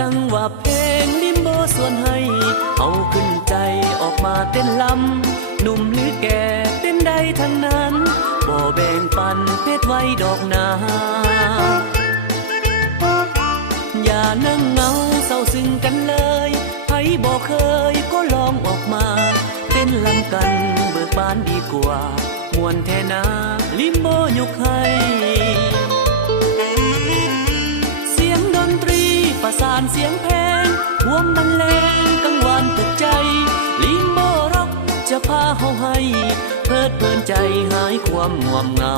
จังหวะเพลงลิมโบส่วนให้เอาขึ้นใจออกมาเต้นลำหนุ่มหรือแก่เต้นได้ทั้งนั้นบ่แบ่งปันเพศไว้ดอกนาอย่านั่งเหงาเศร้าซึ้งกันเลยไผบ่เคยก็ลองออกมาเต้นลำกันเบิกบานดีกว่ามวนแทนาลิมโบยกให้เสียงดนตรีประสานเสียงเพลงห่วงบรรเลงกังวานตกใจลิมโบร็อกจะพาเฮาให้เพลิดเพลินใจหายความง่วงเหงา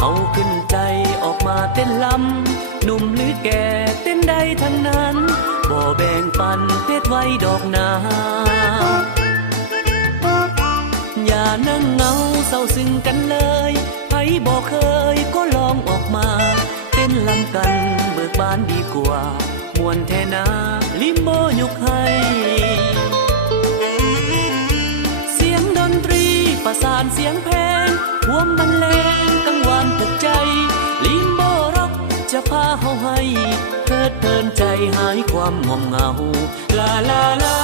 เอาขึ้นใจออกมาเต้นลำหนุ่มหรือแก่เต้นได้ทั้งนั้นบ่แบ่งปันเพศไว้ดอกนาอย่านั่งเหงาเศร้าซึ้งกันเลยไผบ่เคยก็ลองออกมาเต้นลำกันเบิกบานดีกว่ามวนแทนาลิมโบยกให้เสียงดนตรีประสานเสียงเพลงห่วงบรรเลงกังวานตกใจลิมโบร็อกจะพาเฮาให้เพลิดเพลินใจหายความง่วงเหงาลาลาลา